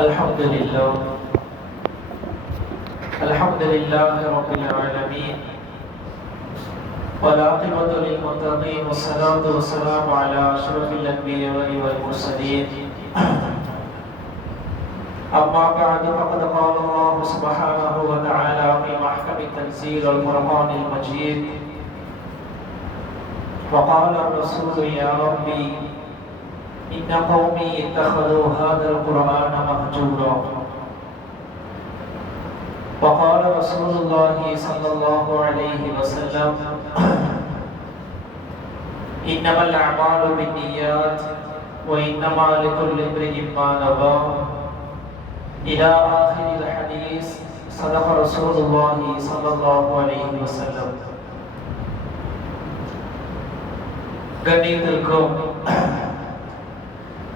الحمد لله الحمد لله رب العالمين والعاقبة للمتقين والصلاة والسلام على أشرف الأنبياء والمرسلين أما بعد فقد قال الله سبحانه وتعالى في محكم التنزيل الفرقان المجيد وقال الرسول يا ربي إن قومي اتخذوا هذا القرآن مهجورا وقال رسول الله صلى الله عليه وسلم إنما الأعمال بالنيات وإنما لكل امرئ ما نوى إلى آخر الحديث صدق رسول الله صلى الله عليه وسلم. கண்ணியத்திற்கும்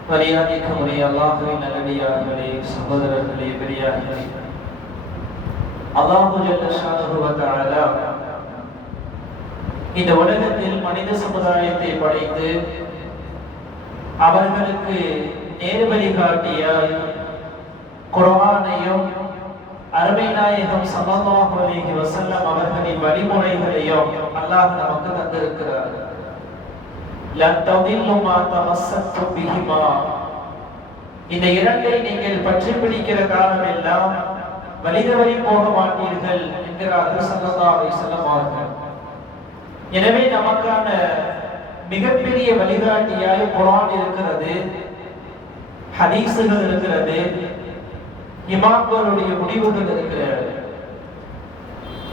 மரியாதைக்கும் உரிய அல்லாஹ்வின் நல்லடியார்களே, சகோதரர்களே, பெரியார்களே, அல்லாஹ் ஜல்ல ஷானுஹு வ தஆலா இந்த உலகத்தில் மனித சமுதாயத்தை படைத்து அவர்களுக்கு நேர் வழிகாட்டியாய் குர்ஆனையும் அருமை நாயகம் ஸல்லல்லாஹு அலைஹி வஸல்லம் அவர்களின் வழிமுறைகளையும் அல்லாஹ் நமக்கு தந்திருக்கிறார். லன் ததில்லு மா தமஸ்ஸக்தும் பிஹிமா, இந்த இரண்டை நீங்கள் பற்றி பிடிக்கிற காலம் எல்லாம் வழிதவறி போக மாட்டீர்கள் என்கிறார்கள் ஸல்லல்லாஹு அலைஹி வஸல்லம் அவர்கள். எனவே நமக்கான மிகப்பெரிய வழிகாட்டியாய் குர்ஆன் இருக்கிறது, ஹதீஸுகள் இருக்கிறது, இமாம்களுடைய முடிவுகள் இருக்கிறது.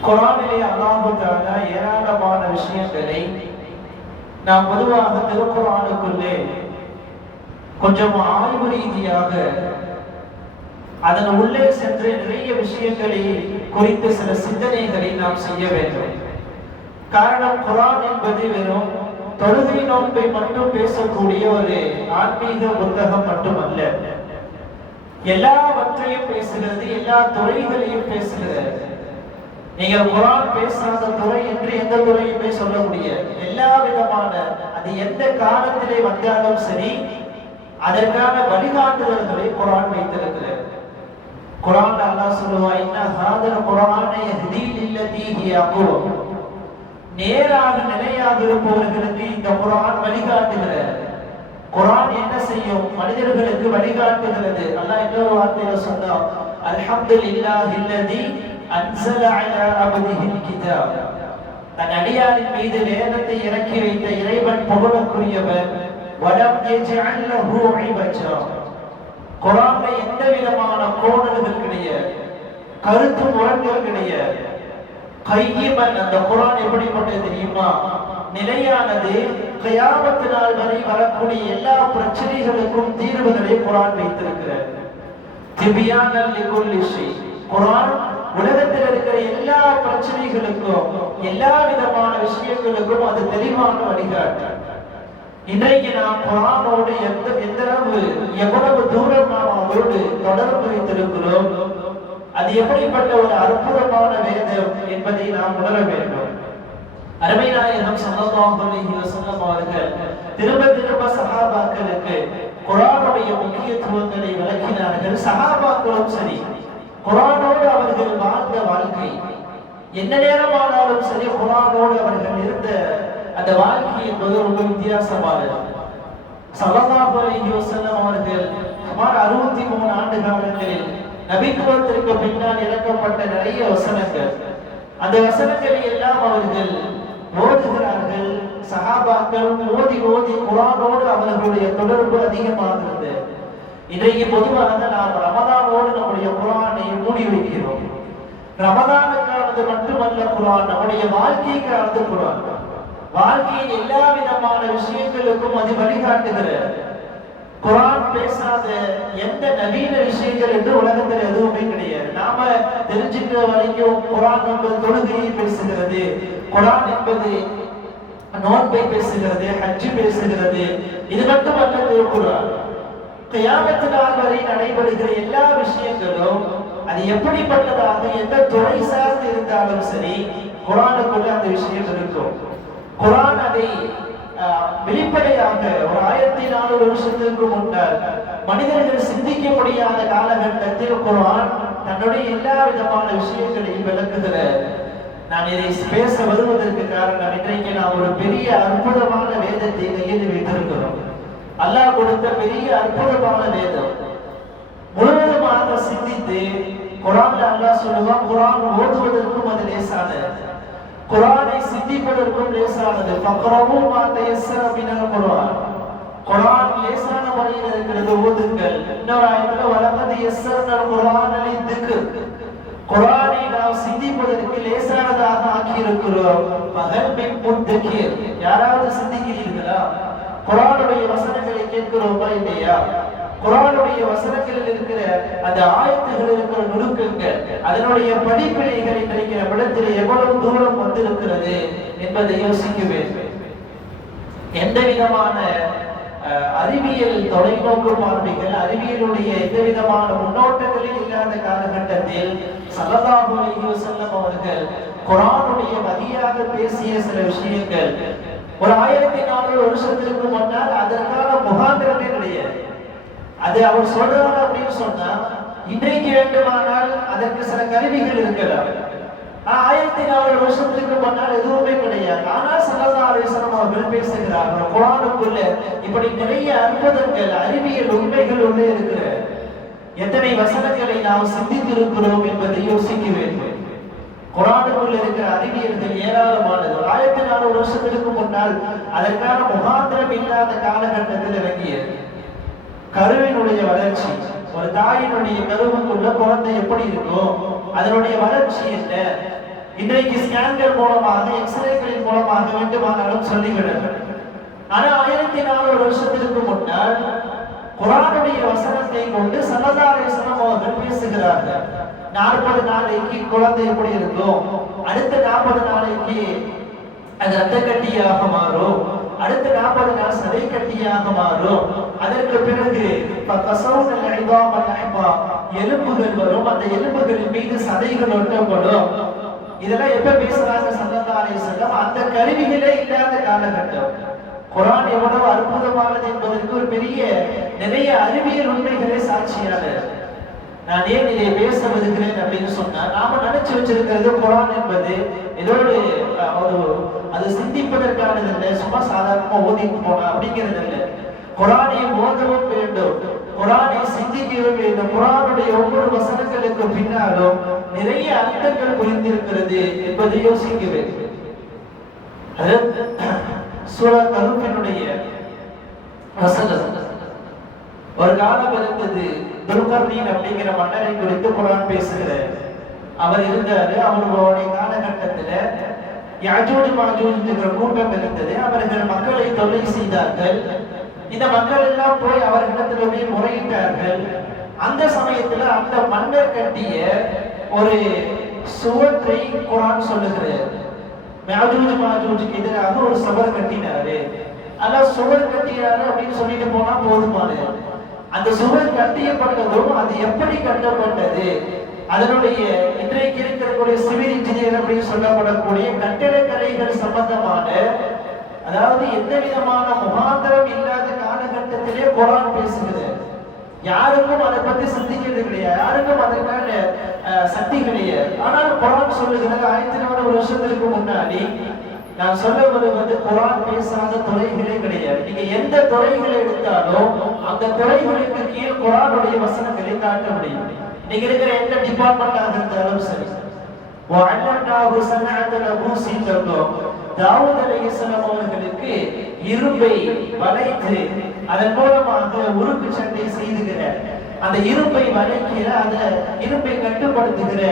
குர்ஆனிலே அல்லாஹ் தஆலா ஏராளமான விஷயங்களை நாம் பொதுவாக திருக்குர்ஆனுக்குள்ளே கொஞ்சம் ஆய்வு ரீதியாக அதன் உள்ளே சென்று நிறைய விஷயங்களை குறித்து சில சிந்தனைகளை நாம் செய்ய வேண்டும். காரணம், குர்ஆன் என்பது வெறும் தொழுகை நோன்பை மட்டும் பேசக்கூடிய ஒரு ஆன்மீக புத்தகம் மட்டுமல்ல. எல்லாவற்றையும் பேசுகிறது, எல்லா துறைகளையும் பேசுகிறது. நீங்கள் குர்ஆன் பேசாத துறை என்று எந்த துறையுமே சொல்ல முடியாது. எல்லா விதமான அது எந்த காலத்திலே வந்தாலும் சரி, அதற்கான வழிகாட்டுதல்களை குர்ஆன் வைத்திருக்கிறது. குர்ஆன் அல்லாஹ் சொல்லுவான், இன்ன ஹாதல் குர்ஆன யஹ்தி லில்லதி ஹிய அக்வம், நேராக நிலையாக இருப்பவர்களுக்கு இந்த குர்ஆன் வழிகாட்டுகிறது. குர்ஆன் என்ன செய்யும்? மனிதர்களுக்கு வழிகாட்டுகிறது. அல்லாஹ் இன்னொரு வார்த்தையில சொன்னான், அல்ஹம்துலில்லாஹில்லதி அன்ஸல அலா அப்திஹில் கிதாப், தன் அடியாரின் மீது வேதத்தை இறக்கி வைத்த இறைவன் புகழுக்குரியவர். வலம் யஜஅல் லஹு இவஜா, குர்ஆன்ல எந்த விதமான கோணல்கள் கிடையாது, கருத்து முரண்கள் கிடையாது. கையிமன், அந்த குர்ஆன் எப்படிப்பட்டது தெரியுமா? நிலையானது. கியாமத் நாள் வரை வரக்கூடிய எல்லா பிரச்சனைகளுக்கும் தீர்வுகளை குர்ஆன் வைத்திருக்கிறது. திபியானல் லிகுல்லி ஷை, குர்ஆன் உலகத்தில் இருக்கிற எல்லா பிரச்சனைகளுக்கும் எல்லா விதமான விஷயங்களுக்கும் அது தெளிவான வழிகாட்டு. இன்றைக்கு நாம் குர்ஆனோடு எவ்வளவு தூரம் நாம் அவரோடு தொடர்பு வைத்திருக்கிறோம், அது எப்படிப்பட்ட ஒரு அற்புதமான வேதம் என்பதை நாம் உணர வேண்டும். அருமை நாயகம் ஸல்லல்லாஹு அலைஹி வஸல்லம் அவர்கள் திரும்ப திரும்ப சஹாபாக்களுக்கு குர்ஆனுடைய முக்கியத்துவங்களை விளக்கினார்கள். சஹாபாக்களும் சரி, குர்ஆனோடு அவர்கள் வாழ்ந்த வாழ்க்கை என்ன நேரமானாலும் சரி, குர்ஆனோடு அவர்கள் இருந்த அந்த வாழ்க்கை என்பது ரொம்ப வித்தியாசமானது. ஸல்லல்லாஹு அலைஹி வஸல்லம் அவர்கள் சுமார் 63 ஆண்டு காலங்களில் நபித்துவத்திற்கு பின்னால் இறக்கப்பட்ட நிறைய வசனங்கள், அந்த வசனங்களை எல்லாம் அவர்கள் ஓதுகிறார்கள். சஹாபாக்கள் ஓதி ஓதி குர்ஆனோடு அவர்களுடைய தொடர்பு அதிகமாகிறது. இன்றைக்கு பொதுவாக நாம் ரமதானோடு நம்முடைய குர்ஆனை மூடி வைக்கிறோம். ரமதானுக்கானது மட்டுமல்ல குர்ஆன், நம்முடைய வாழ்க்கைக்கானது குர்ஆன். வாழ்க்கையின் எல்லா விதமான விஷயங்களுக்கும் அது வழிகாட்டுகிறது. குர்ஆன் பேசாத எந்த நவீன விஷயங்கள் என்று உலகத்தில் எதுவுமே கிடையாது. நாம தெரிஞ்சுக்கிற வரைக்கும் குர்ஆன் என்பது தொழுகையை பேசுகிறது, குர்ஆன் என்பது நோன்பை பேசுகிறது, ஹஜ் பேசுகிறது. இது மட்டுமல்ல திருக்குர்ஆன். கியாமத் நாள் வரை நடைபெறுகிற எல்லா விஷயங்களும் அது எப்படிப்பட்டதாக எந்த துறை சார்ந்து இருந்தாலும் சரி, குர்ஆனுக்குள்ள அந்த விஷயம் இருக்கும். குர்ஆன் அதை வெளிப்படையாக ஒரு 1400 வருஷத்திற்கு முன்னால் மனிதர்கள் சிந்திக்க முடியாத காலகட்டத்தில் குர்ஆன் தன்னுடைய எல்லா விதமான விஷயங்களையும் விளக்குகிற. நான் இதை பேச வருவதற்கு காரணம், இன்றைக்கு நாம் ஒரு பெரிய அற்புதமான வேதத்தை கையில் வைத்திருக்கிறோம். அல்லாஹ் கொடுத்த பெரிய அற்புதமான வேதம். முழுவதுமாக சிந்தித்து குர்ஆன்ல அல்லாஹ் சொல்லுவான், குர்ஆன் ஓதுவதற்கும் அது லேசானது, குர்ஆனை சிந்திப்பதற்கும் லேசானது. ஃபக்ரவு மா தயஸ்ஸர மினல் குர்ஆன், குர்ஆன் லேசான முறையில் இருக்கிறது, ஓதுங்கள். இன்னொரு ஆயத்துல வலகத் யஸ்ஸர்னல் குர்ஆன லிذிக்ர், குர்ஆனை நாம் சிந்திப்பதற்கு லேசானதாக ஆக்கி இருக்கிறோம். ஃபஹல் மின் முத்தகிர், யாராவது சிந்திக்கிறீர்களா? குர்ஆனுடைய வசனங்களை கேட்கிறோமா இல்லையா? குர்ஆனுடைய வசனங்களில் இருக்கிற அந்த ஆயத்துகள் இருக்கிற நுணுக்கங்கள், அதனுடைய படிப்பினைகள் இன்றைக்கு நம்மிடத்தில் எவ்வளவு தூரம் வந்திருக்கிறது என்பதை யோசிக்க வேண்டும். எந்த விதமான அறிவியல் தொலைநோக்கு பார்வைகள், அறிவியலுடைய எந்த விதமான முன்னோட்டங்களில் இல்லாத காலகட்டத்தில் ஸல்லல்லாஹு அலைஹி வஸல்லம் அவர்கள் குர்ஆனுடைய வழியாக பேசிய சில விஷயங்கள் ஒரு 1400 வருஷத்திற்கு முன்னால் அதற்கான முகாந்திரமே கிடையாது. அது அவர் சொல்றாரு அப்படின்னு சொன்னா இன்றைக்கு வேண்டுமானால் அதற்கு சில கருவிகள் இருக்கலாம். 1400 வருஷத்துக்கு முன்னால் எதுவுமே கிடையாது. ஆனால் ஸல்லல்லாஹு அலைஹி வஸல்லம் அவர்கள் பேசுகிறார்கள், குர்ஆனுக்குள்ள இப்படி நிறைய அற்புதங்கள், அறிவியல் உண்மைகள் உள்ளே இருக்கிற. எத்தனை வசனங்களை நாம் சிந்தித்திருக்கிறோம் என்பதை யோசிக்க வேண்டும். குர்ஆனுக்குள்ள இருக்கிற அறிவியல்கள் ஏராளமானது. 1400 வருஷத்துக்கு முன்னால் அதற்கான முகாந்திரம் இல்லாத காலகட்டத்தில் இறங்கியது. கருவினுடைய வளர்ச்சி, ஒரு தாயினுடைய கருவுக்குள்ள குழந்தை எப்படி இருக்கும், அதனுடைய வளர்ச்சி என்ன, இன்றைக்கு ஸ்கேன்கள் மூலமாக, எக்ஸ்ரேக்களின் மூலமாக வேண்டுமானாலும் சொல்லிவிடுங்கள். ஆனா 1400 வருஷத்திற்கு முன்னால் குர்ஆனுடைய வசனத்தை கொண்டு ஸல்லல்லாஹு அலைஹி வஸல்லம் அவர்கள் பேசுகிறார்கள். 40 நாளைக்கு குழந்தை எப்படி இருக்கும், அடுத்த 40 நாளைக்கு அது ரத்த கட்டியாக மாறும், அடுத்த 40 நாள் சதை கட்டியாக மாறும், அதற்கு பிறகு எலும்புகள் வரும், அந்த எலும்புகளின் மீது சதைகள் ஒட்டப்படும். இதெல்லாம் எப்ப பேசுறாங்க ஸல்லல்லாஹு அலைஹி வஸல்லம்? அந்த கருவிகளே இல்லாத காலகட்டம். குர்ஆன் எவ்வளவு அற்புதமானது என்பதற்கு ஒரு பெரிய நிறைய அறிவியல் உண்மைகளே சாட்சியானது. நான் ஏன் இதை பேச வருகிறேன் அப்படின்னு சொன்னா, நாம நினைச்சு வச்சிருக்கிறது குர்ஆன் என்பது ஏதோ ஒரு அது சிந்திப்பதற்கானது இல்லை, சும்மா சாதாரணமா ஓதிட்டு போனா அப்படிங்கிறது இல்லை. குர்ஆனை ஓதவும் வேண்டும், குர்ஆனை சிந்திக்கவும் வேண்டும். குர்ஆனுடைய ஒவ்வொரு வசனங்களுக்கு பின்னாலும் நிறைய அர்த்தங்கள் புரிந்திருக்கிறது என்பதை யோசிக்க வேண்டும். சூரா கஹ்ஃபினுடைய வசனம், ஒரு காலம் இருந்தது, துல்கர்னீன் அப்படிங்கிற மன்னரை குறித்து குர்ஆன் பேசுகிறார். அவர் இருந்தாரு, அவருடைய காலகட்டத்துல யாஜூஜ் மாஜூஜ் என்ற கூட்டம் இருந்தது. அவர்கள் மக்களை தொல்லை செய்தார்கள். இந்த மக்கள் எல்லாம் போய் அவர்களிடத்துல போய் முறையிட்டார்கள். அந்த சமயத்துல அந்த மன்னர் கட்டிய ஒரு சுவற்றை குர்ஆன் சொல்லுகிறார். யாஜூஜ் மாஜூஜுக்கு எதிராக ஒரு சுவர் கட்டினாரு. அல்லாஹ் சுவர் கட்டினாரு அப்படின்னு சொல்லிட்டு போனா போதுமானது. அந்த சுவர் கட்டியப்பட்டதும் அது எப்படி கட்டப்பட்டது, அதனுடைய இன்றைக்கு இருக்கக்கூடிய சிவில் இன்ஜினியர் அப்படின்னு சொல்லப்படக்கூடிய கட்டிடக்கலைகள் சம்பந்தமான, அதாவது எந்த விதமான முகாந்திரம் இல்லாத காலகட்டத்திலே குர்ஆன் பேசுகிறது. யாருக்கும் அதை பத்தி சிந்திக்கிறது கிடையாது, யாருக்கும் அதற்கான சக்தி கிடையாது. ஆனால் குர்ஆன் சொல்லுகிறது 1400 வருஷத்துக்கு முன்னாடி நான் சொல்ல வருவது குர்ஆன் பேசாத துறைகளே கிடையாது. நீங்க எந்த துறைகளை எடுத்தாலும் அந்த துறைகளுக்கு கீழ் குர்ஆனுடைய வசனங்களை காட்ட முடியும். நீங்க இருக்கிற எந்த டிபார்ட்மெண்டாக இருந்தாலும் சரி. வஅல்லம்னாஹு ஸனஅத லபூஸின் லக்கும், தாவூத் அலைஹிஸ்ஸலாம் அவர்களுக்கு இரும்பை வளைத்து அதன் மூலமாக உருக்கு சண்டை செய்துகிற, அந்த இரும்பை வளைக்கிற, அந்த இரும்பை கட்டுப்படுத்துகிற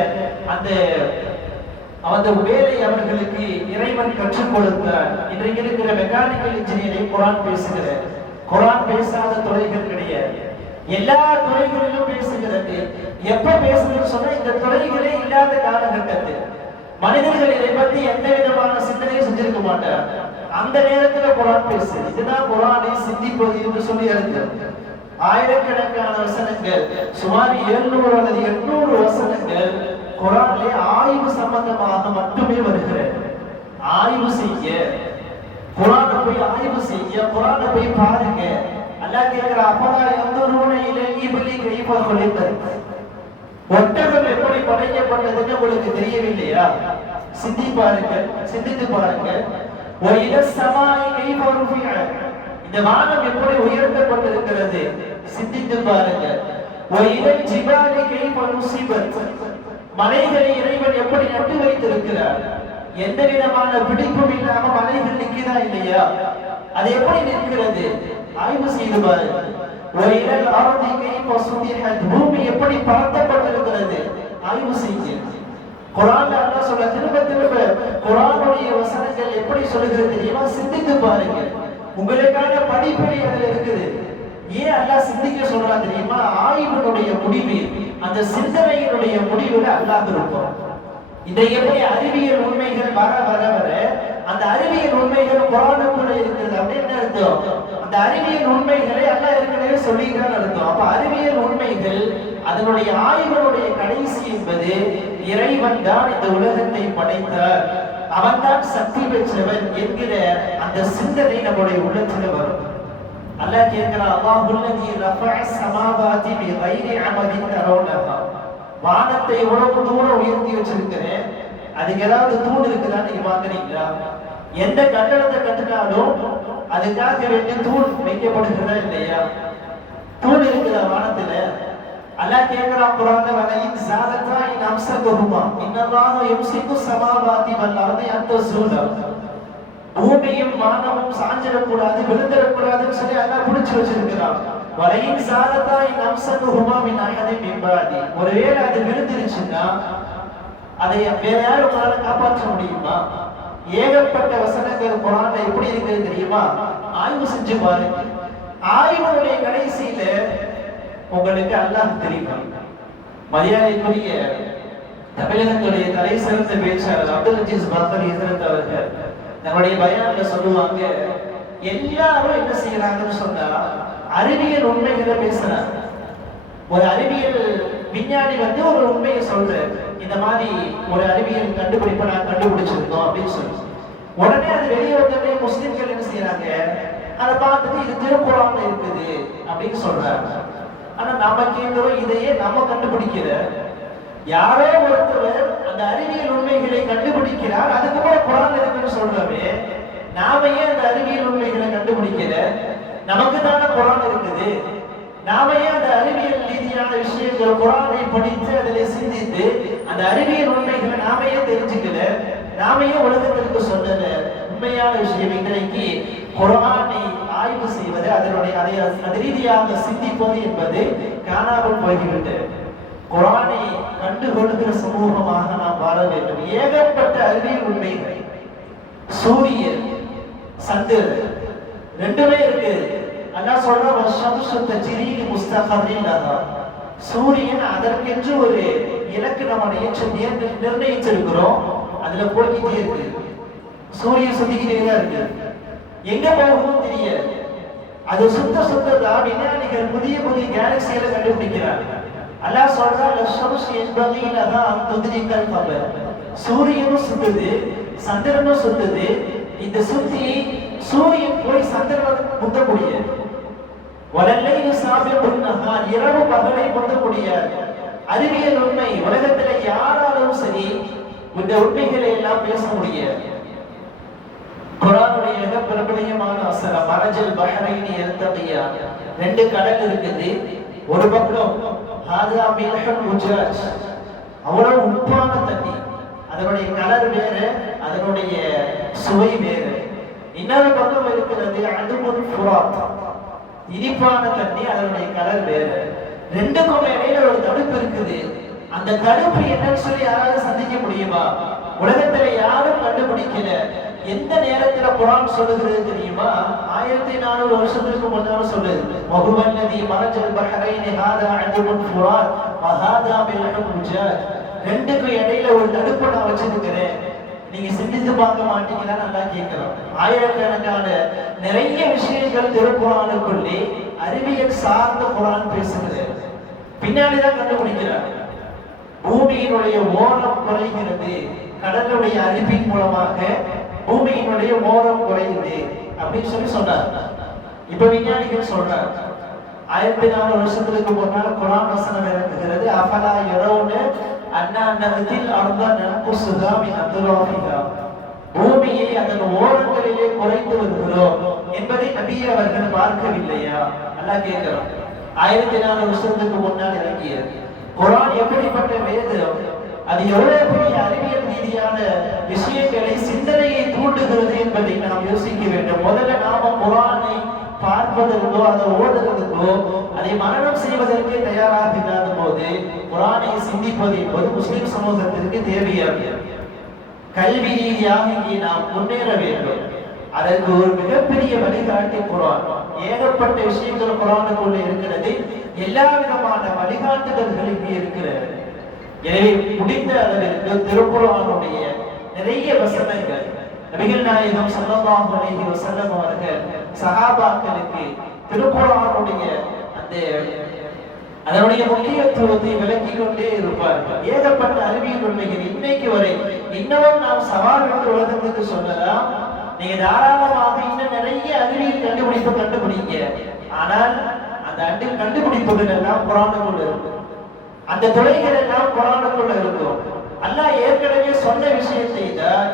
அந்த வேலை அவர்களுக்கு இறைவன் கற்றுக் கொடுத்தார். இன்றைக்கு இருக்கிற மெக்கானிக்கல் இன்ஜினியரை குர்ஆன் பேசுகிற. குர்ஆன் பேசாத துறைகள் கிடையாது, எல்லா துறைகளிலும் பேசுகிறது. எப்ப பேசுதுன்னு சொன்னா இந்த துறைகளே இல்லாத காலகட்டத்தில் மனிதர்கள் இதை பத்தி எந்த விதமான சிந்தனையும் செஞ்சிருக்க மாட்டார். அந்த நேரத்துல குர்ஆன் பேசுது. இதுதான் குர்ஆனை சிந்திப்பது என்று சொல்லி அறிஞர். ஆயிரக்கணக்கான வசனங்கள், சுமார் 700 அல்லது 800 வசனங்கள் குர்ஆனிலே ஆய்வு சம்பந்தமாக மட்டுமே வருகிறது. ஆய்வு செய்ய குர்ஆனுக்குள்ள போய் ஆய்வு செய்ய, குர்ஆனை போய் பாருங்க. அல்லாஹ் கேக்குற அப்பலா யன்துரூன இலல் இப்லி கைஃப குலிகத், ஒட்டகம் எப்படி படைக்கப்பட்டதுன்னு உங்களுக்கு தெரியவில்லையா? சிந்தித்து பாருங்க. وَإِلَى السَّمَاءِ كَيْفَ رُفِعَتْ, இந்த வானம் எப்படி உயர்த்தப்பட்டிருக்கிறது சிந்தித்து பாருங்க. وَإِلَى الْجِبَالِ كَيْفَ نُصِبَتْ, மலைகளை இறைவன் எப்படி நட்டு வைத்திருக்கிறார். எந்த விதமான பிடிப்பும் இல்லாம மலைகள் நிற்கிறா இல்லையா? அது எப்படி நிற்கிறது ஆய்வு செய்து பாருங்க. وَإِلَى الْأَرْضِ كَيْفَ سُطِحَتْ, பூமி எப்படி பரத்தப்பட்டிருக்கிறது ஆய்வு செய்யுங்க. குர்ஆன்ல அல்லாஹ் சொல்ற திரும்ப திரும்ப குர்ஆனுடைய வசனங்கள் எப்படி சொல்லுகிறது தெரியுமா? சிந்தித்து பாருங்க. உங்களுக்கான படிப்படி அதுல இருக்குது. ஏன் அல்லாஹ் சிந்திக்க சொல்றான் தெரியுமா? ஆய்வினுடைய முடிவு, அந்த சிந்தனையினுடைய முடிவுல அல்லாஹ் இருப்பான். இதை எப்படி அறிவியல் உண்மைகள் வர வர வர அந்த அறிவியல் உண்மைகள் குர்ஆனுக்குள்ள இருக்குது அப்படின்னு அர்த்தம். அந்த அறிவியல் உண்மைகளை அல்லாஹ் ஏற்கனவே சொல்லிக்கிறான்னு அர்த்தம். அப்ப அறிவியல் உண்மைகள் அதனுடைய ஆய்வனுடைய கடைசி என்பது இறைவன் தான் இந்த உலகத்தை படைத்தார், அவன் தான் சக்தி பெற்றவன் என்கிற அந்த சிந்தனை நம்முடைய உள்ளத்தில் வரும். அல்லாஹ் கேட்கிறான், அல்லாஹுல்லதி ரஃபஅ ஸமாவாதி பிகைரி அமதின் தரவுனஹா, வானத்தை எவ்வளவு தூரம் உயர்த்தி வச்சிருக்கிறேன், அதுக்கு ஏதாவது தூண் இருக்குதா நீங்க பாக்குறீங்களா? எந்த கட்டடத்தை கட்டினாலும் அதுக்காக வேண்டிய தூண் வைக்கப்படுகிறதா இல்லையா? தூண் இருக்குதா வானத்துல? அல்லாஹ் கேக்குறான் குர்ஆன்ல, வலைன் ஸாலதா இன் அம்ஸகஹுமா இன்னல்லாஹ யும்சிகு ஸமாவாதி வல் அர்தி அன் தஸூலா, பூமியும் வானமும் சாஞ்சிடக்கூடாது, விழுந்துடக்கூடாதுன்னு சொல்லி அல்லாஹ் பிடிச்சு வச்சிருக்கிறான். வலைன் ஸாலதா இன் அம்ஸகஹுமா மின் அஹதின் மின் பஅதி, ஒருவேளை அது விழுந்துருச்சுன்னா அதை வேற யாரும் உங்களால காப்பாற்ற முடியுமா? ஏகப்பட்ட வசனங்கள் குர்ஆன்ல எப்படி இருக்குது தெரியுமா? ஆய்வு செஞ்சு பாருங்க. ஆய்வுடைய கடைசியில உங்களுக்கு அல்லாஹ் தெரியும். மரியாதைக்குரிய தமிழகத்துடைய தலை சிறந்த பேச்சாளர் அப்துல் அஜீஸ் பாக்கரி அவர்கள் நம்முடைய பயான்ல சொல்லுவாங்க, எல்லாரும் என்ன செய்யறாங்கன்னு சொன்னா அறிவியல் உண்மைகளை பேசுறாங்க. ஒரு அறிவியல் விஞ்ஞானி வந்து ஒரு உண்மையை சொல்றாரு, இந்த மாதிரி ஒரு அறிவியல் கண்டுபிடிப்பை நான் கண்டுபிடிச்சிருந்தோம் அப்படின்னு சொல்லி உடனே அது வெளியே வந்தோடனே முஸ்லிம்கள் என்ன செய்யறாங்க, அதை பார்த்துட்டு இது திருக்குர்ஆன்ல இருக்குது அப்படின்னு சொல்றாங்க. ஆனா நாம கேட்கிறோம், இதையே நம்ம கண்டுபிடிக்கிற யாரோ ஒருத்தவர் அந்த அறிவியல் உண்மைகளை கண்டுபிடிக்கிறார், அதுக்கு கூட குர்ஆன் இருக்குன்னு சொல்றவே நாம ஏன் அந்த அறிவியல் உண்மைகளை கண்டுபிடிக்கிற? நமக்கு தானே குர்ஆன் இருக்குது. நாம ஏன் அந்த அறிவியல் ரீதியான விஷயங்கள் குர்ஆனை படித்து அதில் சிந்தித்து அந்த அறிவியல் உண்மைகளை நாம ஏன் தெரிஞ்சுக்கல? நாம ஏன் உலகத்திற்கு சொல்லல? உண்மையான விஷயம் இன்றைக்கு குர்ஆனை ஆய்வு செய்வது, அதனுடைய அது ரீதியாக சிந்திப்பது என்பது காணாமல் போய்விட்டது. குர்ஆனை கண்டுகொள்கிற சமூகமாக நாம் வாழ வேண்டும். ஏகப்பட்ட அறிவியல் உண்மைகள், சூரியன் சந்திரன் ரெண்டுமே இருக்கு. அல்லாஹ் சொல்ற வஷம்சு தஜ்ரீ முஸ்தகரின் லஹா, சூரியன் அதற்கென்று ஒரு இலக்கு நம்ம நிர்ணயிச்சிருக்கிறோம், அதுல போய்கிட்டே இருக்கு. சூரியன் சுத்திக்கிட்டே தான் இருக்கு, எங்க போகணும் தெரியாது. அது சுத்ததா விஞ்ஞானிகள் புதிய புதிய கேலக்சிகளை கண்டுபிடிக்கிறாங்க. அல்லாஹ் சொல்றா லஷம்சு யன்பகி லஹா அன் துத்ரிகல் கமர், சூரியனும் சுத்துது சந்திரனும் சுத்துது. இந்த சுத்தி சூரியன் போய் சந்திரனை முந்தக்கூடிய வலல்லைலு சாபிகுன் நஹார், இரவு பகலை முந்தக்கூடிய அறிவியல் உண்மை. உலகத்துல யாராலும் சரி இந்த உண்மைகளை எல்லாம் பேச முடியாது. குர்ஆனுடைய மிக பிரபலமான வசனம், மரஜல் பஹரைனி யல்தகியா, ரெண்டு கடல் இருக்குது. ஒரு பக்கம் ஹாதா மில்ஹுன் உஜாஜ், அவ்வளவு உப்பான தண்ணி, அதனுடைய கலர் வேற, அதனுடைய சுவை வேற. இன்னொரு பக்கம் இருக்கிறது அதுமுல் ஃபுராத், இனிப்பான தண்ணி, அதனுடைய கலர் வேற. ரெண்டுக்கும் இடையில ஒரு தடுப்பு இருக்குது. அந்த தடுப்பு என்னன்னு சொல்லி யாராவது சந்திக்க முடியுமா? உலகத்துல யாரும் கண்டுபிடிக்கல. எந்த நேரத்துல குர்ஆன் சொல்லுகிறது தெரியுமா? 1400 வருஷத்துக்கு முன்னால சொல்லுது, வஹுவல்லதி மரஜல் பஹரைனி ஹாதா அதுமுல் ஃபுராத் வஹாதா மில்ஹுன் உஜாஜ், ரெண்டுக்கும் இடையில ஒரு தடுப்பு நான் வச்சிருக்கிறேன், நீங்க சிந்தித்து பார்க்க மாட்டீங்களான்னு நல்லா கேட்கிறோம். ஆயிரக்கணக்கான நிறைய விஷயங்கள் திருக்குர்ஆனுக்குள்ளே அறிவியல் சார்ந்த குர்ஆன் பேசுகிறது. பின்னாடிதான் கண்டுபிடிக்கிறார் பூமியினுடைய ஓரம் குறைகிறது, கடலுடைய அரிப்பின் மூலமாக பூமியினுடைய மோரம் குறையுது அப்படின்னு சொன்னார். இப்ப விஞ்ஞானிகள் சொல்றாங்க 1400 வருஷத்துக்கு முன்னால் குர்ஆன் வசனம் இறங்குகிறது. அஃபலா யரவுன அன்னா நஹ்தில் அர்த நன்குசுஹா மின் அத்ராஃபிஹா, பூமியை அதன் ஓரங்களிலே குறைத்து வருகிறோம் என்பதை நபி அவர்கள் பார்க்கவில்லையா? அல்லாஹ் கேட்கிறான். 1400 வருஷத்துக்கு முன்னால் இறங்கிய குர்ஆன் எப்படிப்பட்ட வேதம், அது எவ்வளவு பெரிய அறிவியல் ரீதியான விஷயங்களை சிந்தனையை தூண்டுகிறது என்பதை நாம் யோசிக்க வேண்டும். முதல்ல நாம குர்ஆனை பார்ப்பதற்கோ அதை ஓதுவதற்கோ அதை மரணம் செய்வதற்கே தயாராக இல்லாத போது குர்ஆனை சிந்திப்பது என்பது முஸ்லிம் சமூகத்திற்கு தேவையாக கல்வி ரீதியாக இங்கே நாம் முன்னேற வேண்டும். அதற்கு ஒரு மிகப்பெரிய வழிகாட்டி குர்ஆன். ஏகப்பட்ட விஷயங்கள் குர்ஆனுக்குள்ள இருக்கிறது. எல்லா விதமான வழிகாட்டுதல்கள் இங்கே இருக்கிறது. எனவே முடிந்த அளவிற்கு திருக்குர்ஆனுடைய நிறைய வசனங்கள் நபிகள் நாயகம் ஸல்லல்லாஹு அலைஹி வஸல்லம் அவர்கள் சஹாபாக்களுக்கு திருக்குர்ஆனுடைய அதனுடைய முக்கியத்துவத்தை விளக்கிக் கொண்டே இருப்பார்கள். ஏகப்பட்ட அறிவியல் உண்மைகள் இன்னைக்கு வரை இன்னமும் நாம் சவால் விட்டு உலகத்துக்கு சொல்லலாம். நீங்க தாராளமாக இன்னும் நிறைய அறிவியல் கண்டுபிடிங்க. ஆனால் அந்த கண்டுபிடிப்புகள் எல்லாம் குர்ஆனுக்குள்ள இருக்கும். அந்த துறைகள் எல்லாம் குர்ஆனுக்குள்ள இருக்கும். அல்லாஹ் ஏற்கனவே சொன்ன விஷயத்தை தான்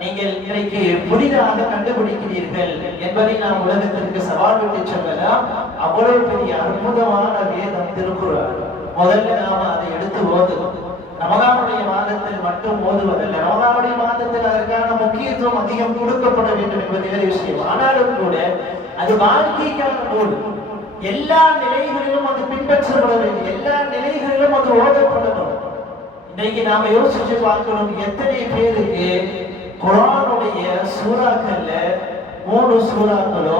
நீங்கள் இன்றைக்கு புதிதாக கண்டுபிடிக்கிறீர்கள் என்பதை நாம் உலகத்திற்கு சவால் விட்டு சொல்லலாம். அவ்வளவு பெரிய அற்புதமான வேதம் திருக்குர்ஆன். முதல்ல நாம அதை எடுத்து ஓதுவோம். ரமலானுடைய மாதத்தில் மட்டும் ஓதுவதல்ல, ரமலானுடைய மாதத்தில் அதற்கான முக்கியத்துவம் அதிகம் கொடுக்கப்பட வேண்டும் என்பது வேறு விஷயம். ஆனாலும் கூட அது வாழ்க்கைக்கான நூல். எல்லா நிலைகளிலும் அது பின்பற்றப்பட வேண்டும். எல்லா நிலைகளிலும் அது ஓதப்படணும். இன்னைக்கு நாம யோசிச்சு பார்க்கணும், எத்தனை பேருக்கு குர்ஆனுடைய சூறாக்கள்ல 3 சூறாக்களோ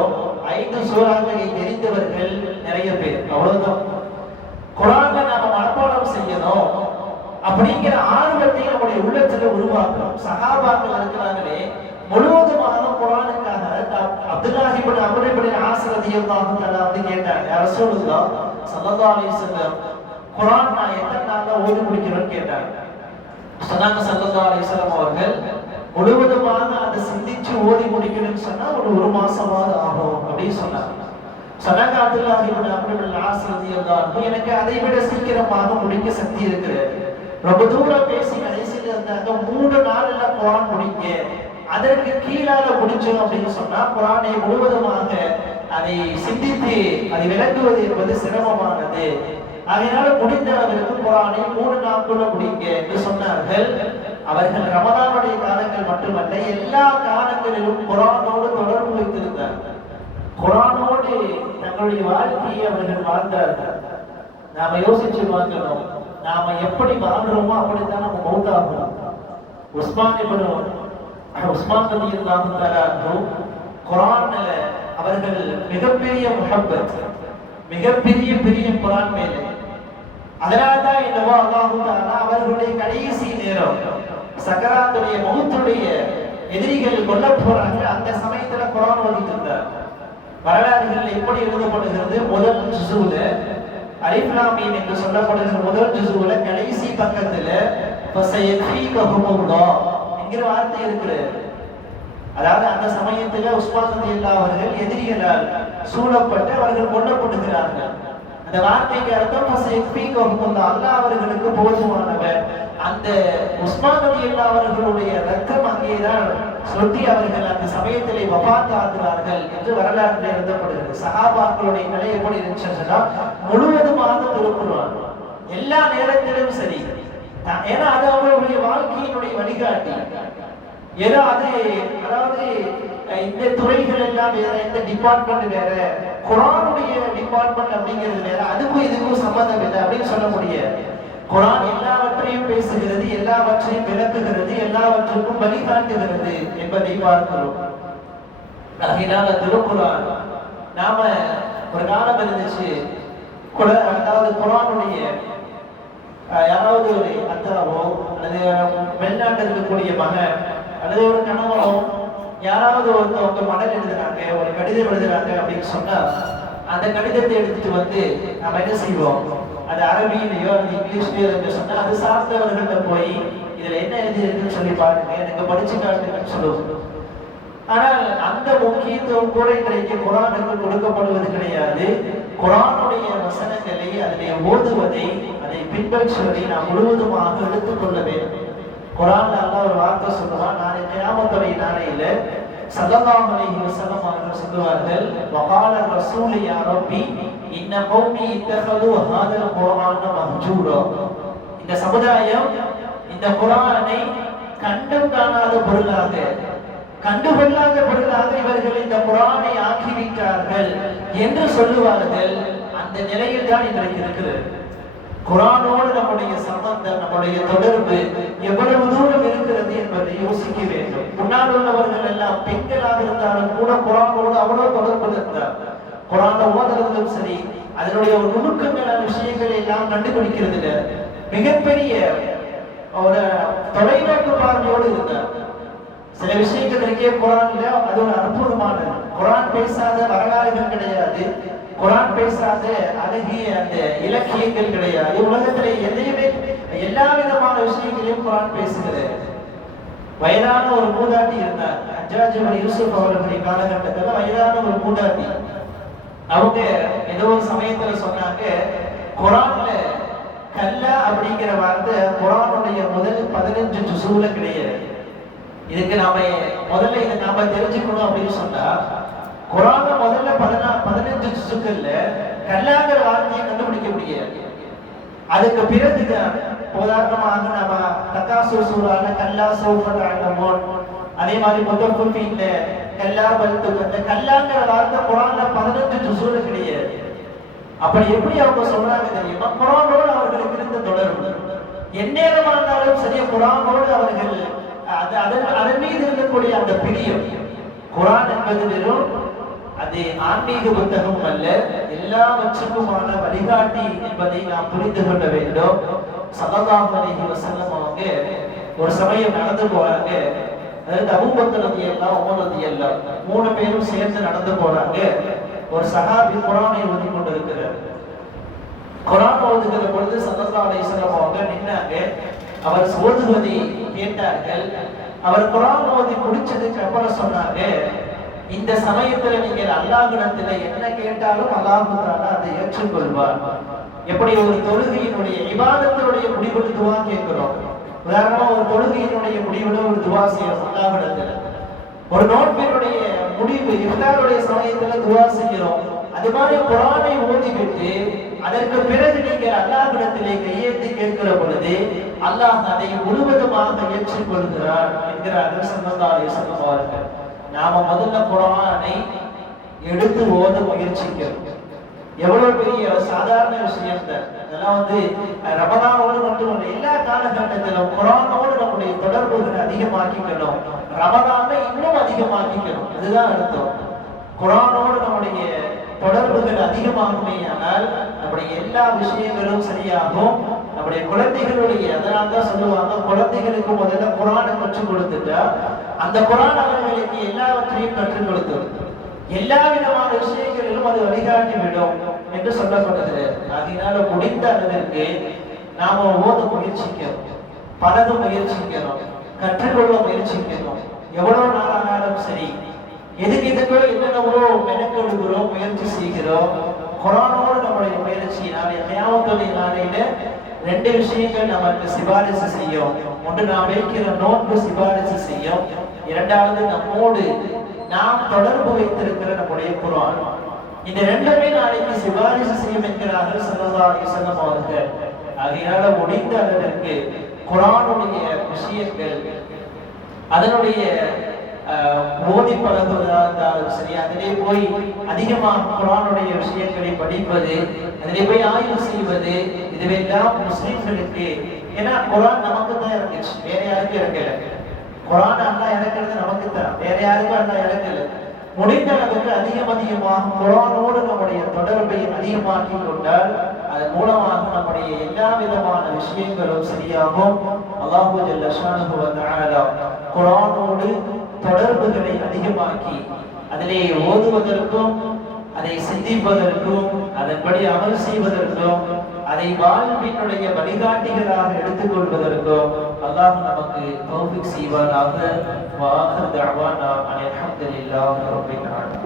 5 சூறாக்களை தெரிந்தவர்கள் நிறைய பேர். அவ்வளவுதான். குர்ஆனை நாம மனப்பாடம் செய்யணும் அப்படிங்கிற ஆர்வத்தை நம்முடைய உள்ளத்துல உருவாக்கணும். சஹாபாக்கள் இருக்கிறாங்களே, முழுவதுமாக குர்ஆனுக்காக அப்துல்லாஹ் இப்னு அம்ர் இப்னு ஆஸ் ரலியல்லாஹு தஆலா வந்து கேட்டாங்க, யா ரசூலுல்லாஹ் ஸல்லல்லாஹு அலைஹி வஸல்லம், குர்ஆன் நான் எத்தனை நாள்ல ஓதி முடிக்கணும்னு கேட்டாங்க. சொன்னாங்க ஸல்லல்லாஹு அலைஹி வஸல்லம் அவர்கள், முழுவதுமாக அதை சிந்திச்சு ஓதி முடிக்கணும்னு சொன்னா ஒரு மாசமாவது ஆகும் அப்படின்னு சொன்னாங்க. சொன்னாங்க அப்துல்லாஹ் இப்னு அம்ர் இப்னு ஆஸ் ரலியல்லாஹு அன்ஹு, எனக்கு அதை விட சீக்கிரமாக முடிக்க சக்தி இருக்குது. ரொம்ப தூரம் பேசி கடைசியில் இருந்தாங்க, 3 நாள்ல குர்ஆன் முடிங்க. அதற்கு கீழால முடிச்சோம் அப்படின்னு சொன்னா குர்ஆனை முழுவதுமாக அதை சிந்தித்து அதை விளக்குவது என்பது சிரமமானது. அதனால முடிந்த அளவிற்கு குர்ஆனை 3 நாட்குள்ள முடிங்க என்று சொன்னார்கள். அவர்கள் ரமலானுடைய காலங்கள் மட்டுமல்ல, எல்லா காலங்களிலும் குர்ஆனோடு தொடர்பு வைத்திருந்தார்கள். குர்ஆனோடு தங்களுடைய வாழ்க்கையை அவர்கள் வாழ்ந்தார்கள். நாம யோசிச்சு பார்க்கணும், நாம எப்படி வாழ்றோமோ அப்படித்தான் நம்ம மௌத்தாகணும். உஸ்மான் ரலியல்லாஹு தஆலா குர்ஆன்ல அவர்கள் மிகப்பெரிய முஹப்பத், மிகப்பெரிய பிரியம் குர்ஆன் மேலே. அதனால்தான் என்னவோ அல்லாஹ் தஆலா அவர்களுடைய கடைசி நேரம் சக்கராத்துடைய மௌத்துடைய எதிரிகள் கொல்ல போறாங்க, அந்த சமயத்துல குர்ஆன் ஓதிட்டு இருந்தார். வரலாறுகள் எப்படி எழுதப்படுகிறது, முதல் ஜுஸுல அலிஃப் லாம் மீம் என்று சொல்லப்படுகிற முதல் ஜுஸுல கடைசி பக்கத்துல ஃபஸயஃபீகஹுமுல்லாஹ் என்கிற வார்த்தை இருக்கிறது. அதாவது அந்த சமயத்துல உஸ்மான் ரலியல்லாஹு அவர்கள் எதிரிகளால் சூழப்பட்டு அவர்கள் கொல்லப்படுகிறார்கள். அந்த வார்த்தைக்கு அர்த்தம் ஃபஸயஃபீகஹுமுல்லாஹ், அல்லாஹ் அவர்களுக்கு போதுமானவர். அந்த உஸ்மான் ரலியல்லாஹு அவர்களுடைய ரத்தம் அங்கேதான் சொட்டி அவர்கள் அந்த சமயத்திலே வஃபாத் ஆகிறார்கள் என்று வரலாற்றில் எழுதப்படுகிறது. சஹாபாக்களுடைய நிலை எப்படி இருந்துச்சுன்னா முழுவதுமாக திருக்குர்ஆன் எல்லா நேரத்திலும் சரி. ஏன்னா அது அவர்களுடைய வாழ்க்கையினுடைய வழிகாட்டி. ஏன்னா அது அதாவது இந்த துறைகள் எல்லாம் வேற, இந்த டிபார்ட்மெண்ட் வேற, குர்ஆனுடைய டிபார்ட்மெண்ட் அப்படிங்கிறது வேற, அதுக்கும் இதுக்கும் சம்பந்தம் இல்லை அப்படின்னு சொல்ல முடியாது. குர்ஆன் எல்லாவற்றையும் பேசுகிறது, எல்லாவற்றையும் விளக்குகிறது, எல்லாவற்றுக்கும் வழிகாட்டுகிறது என்பதை பார்க்கிறோம். அதனால திருக்குர்ஆன் நாம ஒரு காலம் இருந்துச்சு, அதாவது குர்ஆனுடைய யாராவது ஒரு அத்தாவோ அல்லது வெளிநாட்டில் இருக்கக்கூடிய மகன் அல்லது ஒரு கணவனோ யாராவது ஒருத்தவங்க மடல் எழுதுறாங்க, ஒரு கடிதம் எழுதுறாங்க அப்படின்னு சொன்னா அந்த கடிதத்தை எடுத்துட்டு வந்து நம்ம என்ன செய்வோம், அது அரபியிலையோ அல்லது இங்கிலீஷ்லயோ என்று சொன்னா அது சார்ந்தவர்கள்ட்ட போய் இதுல என்ன எழுதியிருக்குன்னு சொல்லி பாருங்க, எனக்கு படிச்சு காட்டுங்கன்னு சொல்லுவோம். ஆனால் அந்த முக்கியத்துவம் கூட இன்றைக்கு குரானுக்கு கொடுக்கப்படுவது கிடையாது. குரானுடைய வசனங்களை அதிலே ஓதுவதை, அதை பின்பற்றுவதை நாம் முழுவதுமாக எடுத்துக்கொள்ள வேண்டும். குரான்ல அல்லாஹ் ஒரு வார்த்தை சொல்லுவான், நாளை கியாமத்துடைய நாளையில ஸல்லல்லாஹு அலைஹி வஸல்லம் அவர்கள் சொல்லுவார்கள், வகால ரசூல் யா ரப்பி இன்ன கௌமி இத்தகது ஹாதல் குர்ஆன மஹ்ஜூரா. இந்த சமுதாயம் இந்த குர்ஆனை கண்டும் காணாத பொருளாக, கண்டுகொள்ளாத பொருளாக இவர்கள் இந்த குர்ஆனை ஆக்கிவிட்டார்கள் என்று சொல்லுவார்கள். அந்த நிலையில் தான் இன்றைக்கு இருக்கிறது. குர்ஆனோடு நம்முடைய சம்பந்தம், நம்முடைய தொடர்பு எவ்வளவு தூரம் இருக்கிறது என்பதை யோசிக்க வேண்டும். முன்னால் உள்ளவர்கள் எல்லாம் பெண்களாக இருந்தாலும் கூட குர்ஆனோடு அவ்வளவு தொடர்பு இருந்தார். குர்ஆனை ஓதுறதும் சரி, அதனுடைய ஒரு நுணுக்கங்களான விஷயங்களை எல்லாம் கண்டுபிடிக்கிறது மிகப்பெரிய ஒரு தொலைநோக்கு பார்வையோடு இருந்தார். சில விஷயங்கள் இருக்கே குர்ஆன்ல, அது ஒரு அற்புதமானது. குர்ஆன் பேசாத வரலாறுகள் கிடையாது, குர்ஆன் பேசாத அழகிய அந்த இலக்கியங்கள் கிடையாது. உலகத்திலே எதையுமே எல்லா விதமான விஷயங்களையும் குர்ஆன் பேசுகிறது. வயதான ஒரு மூதாட்டி இருந்தார், ஹஜ்ஜாஜ் இப்னு யூசுப் அவர்களுடைய காலகட்டத்தில் வயதான ஒரு மூதாட்டி. அவங்க ஏதோ ஒரு சமயத்துல சொன்னாங்க, குர்ஆன்ல கல்லா அப்படிங்கிற வார்த்தை குர்ஆனுடைய முதல் 15 ஜுஸூல கிடையாது. இதுக்கு நாம முதல்ல இதை நாம தெரிஞ்சுக்கணும் அப்படின்னு சொன்னா, குர்ஆன்ல முதல்ல 15 ஜுஸுக்கள்ல கல்லாங்கிற வார்த்தையை கண்டுபிடிக்க முடியாது. அதுக்கு பிறகுதான் உதாரணமாக நாம தகாசுர் சூரால கல்லா சௌஃப தஅலமூன், அதே மாதிரி முத்தஃபிஃபீன்ல கல்லா பல் துகத்த, கல்லாங்கிற வார்த்தை குர்ஆன்ல 15 ஜுஸுல கிடையாது. அப்படி எப்படி அவங்க சொல்றாங்க தெரியுமா? குர்ஆனோடு அவர்களுக்கு இருந்த தொடர்பு எந்நேரமானாலும் சரி, குர்ஆனோடு அவர்கள் அதன் மீது இருக்கக்கூடிய அந்த பிரியம். குர்ஆன் என்பது வெறும் அது ஆன்மீக புத்தகம் அல்ல, எல்லாவற்றுக்குமான வழிகாட்டி என்பதை நாம் புரிந்து கொள்ள வேண்டும். ஸல்லல்லாஹு அலைஹி வஸல்லம் அவங்க ஒரு சமயம் நடந்து போறாங்க. அதாவது அபூபக்கர் ரலியல்லாஹு உமர் ரலியல்லாஹு 3 பேரும் சேர்ந்து நடந்து போறாங்க. ஒரு சஹாபி குர்ஆனை ஓதி கொண்டிருக்கிறார். குர்ஆன் ஓதுகிற பொழுது ஸல்லல்லாஹு அலைஹி வஸல்லம் அவங்க நின்னாங்க. அவர் ஓதுவதை கேட்டார்கள். அவர் குர்ஆன் ஓதி முடிச்சதுக்கு அப்புறம் சொன்னாங்க, இந்த சமயத்துல நீங்கள் அல்லாஹ்விடத்துல என்ன கேட்டாலும் அல்லாஹ் தஆலா அதை ஏற்றுக்கொள்வார். எப்படி ஒரு தொழுகையினுடைய இபாதத்தினுடைய முடிவுல துஆ கேட்கிறோம். உதாரணமா ஒரு தொழுகையினுடைய முடிவுல ஒரு துஆ செய்யறோம் அல்லாஹ்விடத்துல. ஒரு நோன்பினுடைய முடிவு இஃப்தாருடைய சமயத்துல துஆ செய்கிறோம். அது மாதிரி குர்ஆனை ஓதிவிட்டு அதற்கு பிறகு நீங்கள் அல்லாஹ்விடத்திலே கையேந்தி கேட்கிற பொழுது அல்லாஹ் அதை முழுவதுமாக ஏற்றுக்கொள்கிறார் என்கிறார்கள் ஸல்லல்லாஹு அலைஹி வஸல்லம் அவர்கள். நாம முதல்ல குர்ஆனை எடுத்து ஓத முயற்சிக்கிறோம். எவ்வளவு பெரிய சாதாரண விஷயம் தான். இதெல்லாம் ரமதானோடு மட்டுமல்ல, எல்லா காலகட்டத்திலும் குர்ஆனோடு நம்முடைய தொடர்புகளை அதிகமாக்கிக்கணும். ரமதான்ல இன்னும் அதிகமாக்கிக்கணும். அதுதான் அர்த்தம். குர்ஆனோடு நம்முடைய தொடர்புகள் அதிகமாகுமே ஆனால் நம்முடைய எல்லா விஷயங்களும் சரியாகும். நம்முடைய குழந்தைகளுடைய, அதனால தான் சொல்லுவாங்க, குழந்தைகளுக்கு முதல்ல குர்ஆனை கற்றுக் கொடுத்துட்டா அந்த குர்ஆன் அவர்களுக்கு எல்லாவற்றையும் கற்றுக் கொடுத்தது. எல்லா விதமான விஷயங்களிலும் அது வழிகாட்டி விடும் என்று சொல்லப்படுகிறது. அதனால முடிந்த அளவிற்கு நாம ஓத முயற்சிக்கிறோம், பழக முயற்சிக்கிறோம், கற்றுக்கொள்ள முயற்சிக்கிறோம். எவ்வளவு நாள் ஆனாலும் சரி, எதுக்கோ என்னென்னவோ மெனக்கெடுக்கிறோம், முயற்சி செய்கிறோம். குர்ஆனோடு நம்முடைய முயற்சியினாலே கியாமத்துடைய நாளையில 2 விஷயங்கள் நமக்கு சிபாரிசு செய்யும். ஒன்று, நாம் வைக்கிற நோன்பு சிபாரிசு செய்யும். இரண்டாவது, நம்மோடு நாம் தொடர்பு வைத்திருக்கிற நம்முடைய குர்ஆன். இந்த 2மே நாளைக்கு சிபாரிசு செய்யும் என்கிறார்கள் ஸல்லல்லாஹு அலைஹி வஸல்லம் அவர்கள். அதனால முடிந்த அளவிற்கு குர்ஆனுடைய விஷயங்கள், அதனுடைய ஓதி பழகுவதாக இருந்தாலும் சரி, அதிலே போய் அதிகமாக குர்ஆனுடைய விஷயங்களை படிப்பது, அதிலே போய் ஆய்வு செய்வது, இதுவெல்லாம் முஸ்லிம்களுக்கு. ஏன்னா குர்ஆன் நமக்கு தான் இறங்குச்சு, வேற யாருக்கும் இறக்கல. குர்ஆன் அல்லாஹ் இறக்குறது நமக்கு தான், வேற யாருக்கும் அல்லாஹ் இறக்கல. முடிந்த அளவுக்கு அதிகமாக குர்ஆனோடு நம்முடைய தொடர்பை அதிகமாக்கி கொண்டால் அதன் மூலமாக நம்முடைய எல்லா விதமான விஷயங்களும் சரியாகும். அல்லாஹு ஜல்ல ஷானுஹு வ தஆலா குர்ஆனோடு தொடர்புகளை அதிகமாக்கி அதிலே ஓதுவதற்கும், அதை சிந்திப்பதற்கும், அதன்படி அமல் செய்வதற்கும் அதை வாழ்வினுடைய வழிகாட்டிகளாக எடுத்துக்கொள்வதற்கோ அல்லாஹ் நமக்கு தௌஃபீக் செய்வானாக. வ ஆகிரு தஅவானா அல்ஹம்துலில்லாஹி ரப்பில் ஆலமீன்.